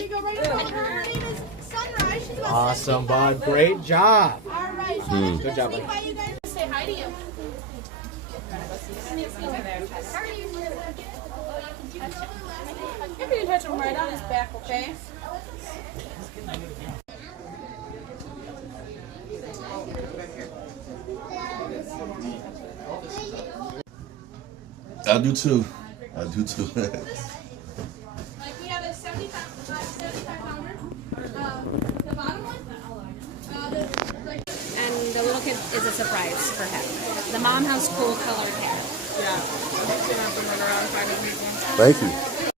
We go right over. Her name is Sunrise. She's about Awesome, bud. Great job. All right. So Good job, sneak bud. by you guys to say hi to you. If you can touch him right on his back, okay? I do too. I do too. Like we have a 75 pounder. The bottom one. And the little kid is a surprise for him. The mom has cool colored hair. Thank you.